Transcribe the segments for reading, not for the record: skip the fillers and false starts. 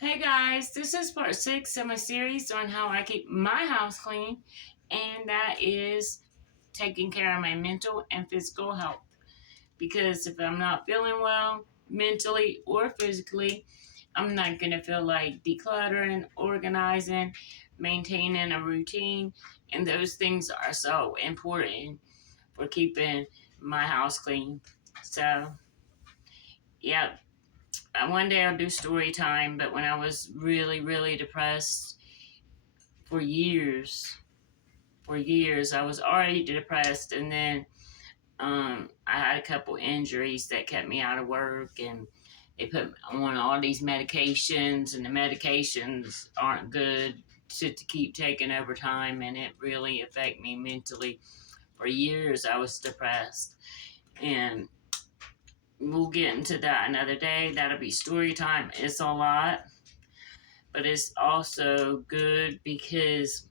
Hey guys, this is part 6 of my series on how I keep my house clean, and that is taking care of my mental and physical health. Because if I'm not feeling well, mentally or physically, I'm not going to feel like decluttering, organizing, maintaining a routine, and those things are so important for keeping my house clean. So, yeah, one day I'll do story time, but when I was really, really depressed for years, I was already depressed, and then I had a couple injuries that kept me out of work, and they put me on all these medications, and the medications aren't good to keep taking over time, and it really affected me mentally. For years, I was depressed, and we'll get into that another day. That'll be story time. It's a lot, but it's also good because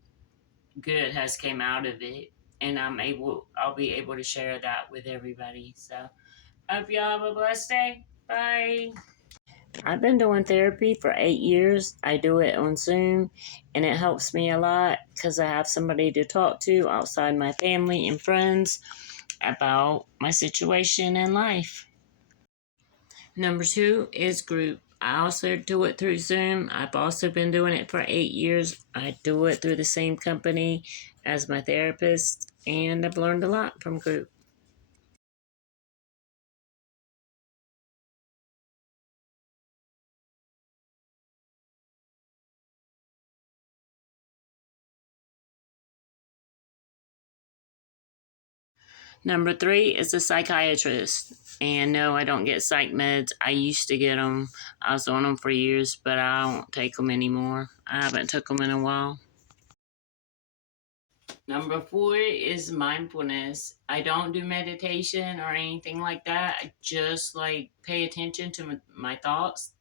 good has came out of it, and I'll be able to share that with everybody. So hope y'all have a blessed day. Bye. I've been doing therapy for 8 years. I do it on Zoom, and it helps me a lot because I have somebody to talk to outside my family and friends about my situation in life. Number 2 is group. I also do it through Zoom. I've also been doing it for 8 years. I do it through the same company as my therapist, and I've learned a lot from group. Number 3 is a psychiatrist. And no, I don't get psych meds. I used to get them. I was on them for years, but I don't take them anymore. I haven't took them in a while. Number 4 is mindfulness. I don't do meditation or anything like that. I just pay attention to my thoughts,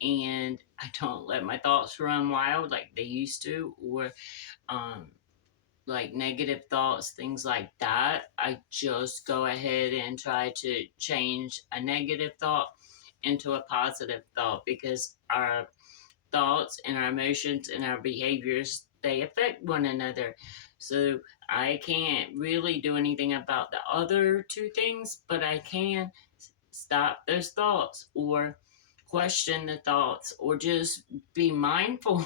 and I don't let my thoughts run wild like they used to, or um, like negative thoughts, things like that. I just go ahead and try to change a negative thought into a positive thought, because our thoughts and our emotions and our behaviors, they affect one another. So I can't really do anything about the other two things, but I can stop those thoughts, or question the thoughts, or just be mindful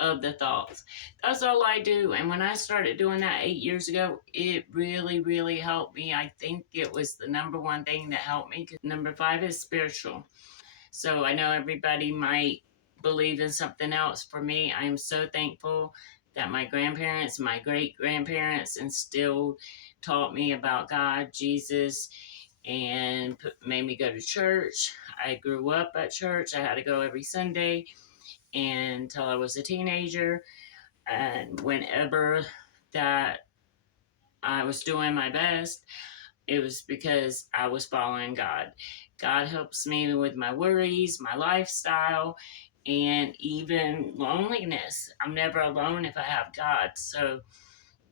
of the thoughts. That's all I do. And when I started doing that 8 years ago, it really, really helped me. I think it was the number one thing that helped me. Number 5 is spiritual. So I know everybody might believe in something else. For me, I am so thankful that my grandparents, my great grandparents, instilled, taught me about God, Jesus, and made me go to church. I grew up at church. I had to go every Sunday until I was a teenager. And whenever that I was doing my best, it was because I was following God. God helps me with my worries, my lifestyle, and even loneliness. I'm never alone if I have God. So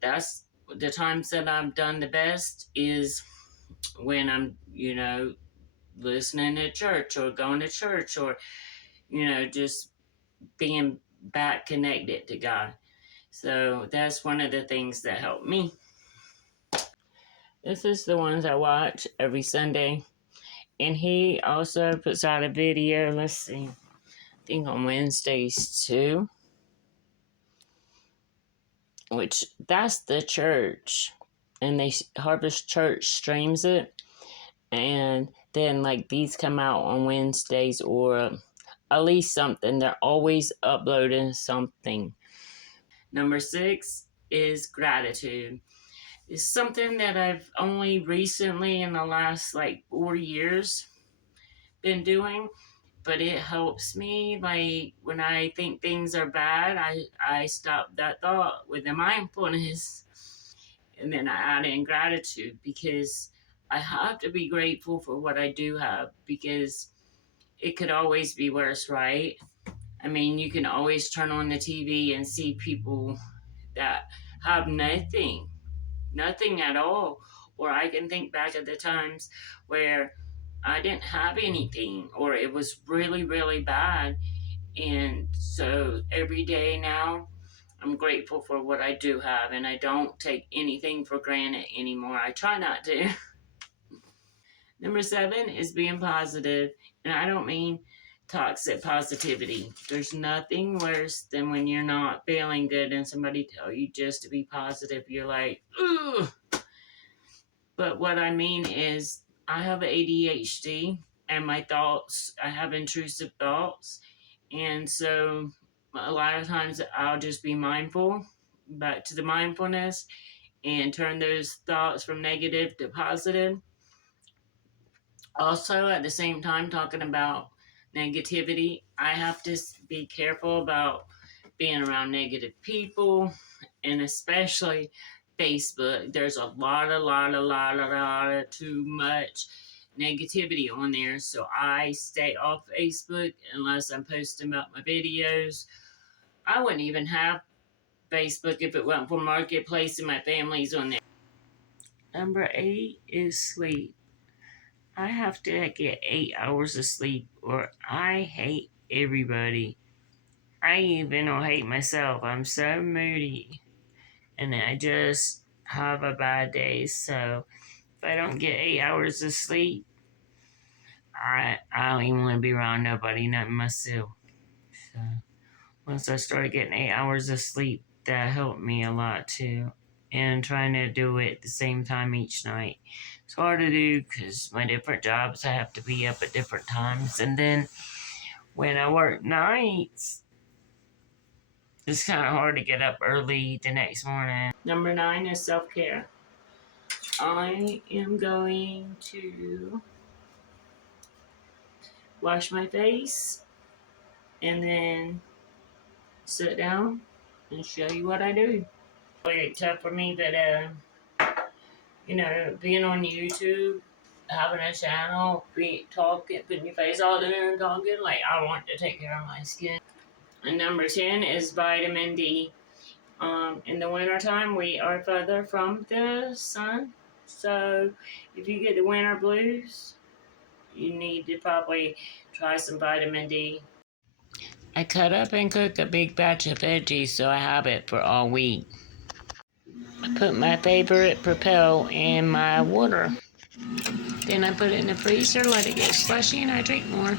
that's the times that I've done the best, is when I'm, listening to church, or going to church, or, just being back connected to God. So that's one of the things that helped me. This is the ones I watch every Sunday. And he also puts out a video, let's see, I think on Wednesdays too, which that's the church. And Harvest Church streams it. And then these come out on Wednesdays, or at least something. They're always uploading something. Number 6 is gratitude. It's something that I've only recently, in the last 4 years, been doing, but it helps me. Like when I think things are bad, I stop that thought with the mindfulness, and then I add in gratitude, because I have to be grateful for what I do have, because it could always be worse, right? I mean, you can always turn on the TV and see people that have nothing at all. Or I can think back at the times where I didn't have anything, or it was really, really bad, And so every day now, I'm grateful for what I do have, and I don't take anything for granted anymore. I try not to. Number 7 is being positive, and I don't mean toxic positivity. There's nothing worse than when you're not feeling good and somebody tell you just to be positive. You're like, ugh. But what I mean is, I have ADHD, and my thoughts, I have intrusive thoughts, and so a lot of times I'll just be mindful, back to the mindfulness, and turn those thoughts from negative to positive. Also, at the same time, talking about negativity, I have to be careful about being around negative people, and especially Facebook. There's a lot of too much negativity on there. So I stay off Facebook unless I'm posting about my videos. I wouldn't even have Facebook if it wasn't for Marketplace and my family's on there. Number 8 is sleep. I have to get 8 hours of sleep or I hate everybody. I even don't hate myself. I'm so moody and I just have a bad day. So if I don't get 8 hours of sleep, I don't even want to be around nobody, not myself. So once I started getting 8 hours of sleep, that helped me a lot too. And trying to do it at the same time each night. It's hard to do because my different jobs, I have to be up at different times. And then when I work nights, it's kind of hard to get up early the next morning. Number 9 is self-care. I am going to wash my face and then sit down and show you what I do. It's tough for me, but being on YouTube, having a channel, talking, putting your face all there and talking, like I want to take care of my skin. And number 10 is vitamin D. In the wintertime, we are further from the sun. So if you get the winter blues, you need to probably try some vitamin D. I cut up and cook a big batch of veggies so I have it for all week. I put my favorite Propel in my water. Then I put it in the freezer, let it get slushy, and I drink more.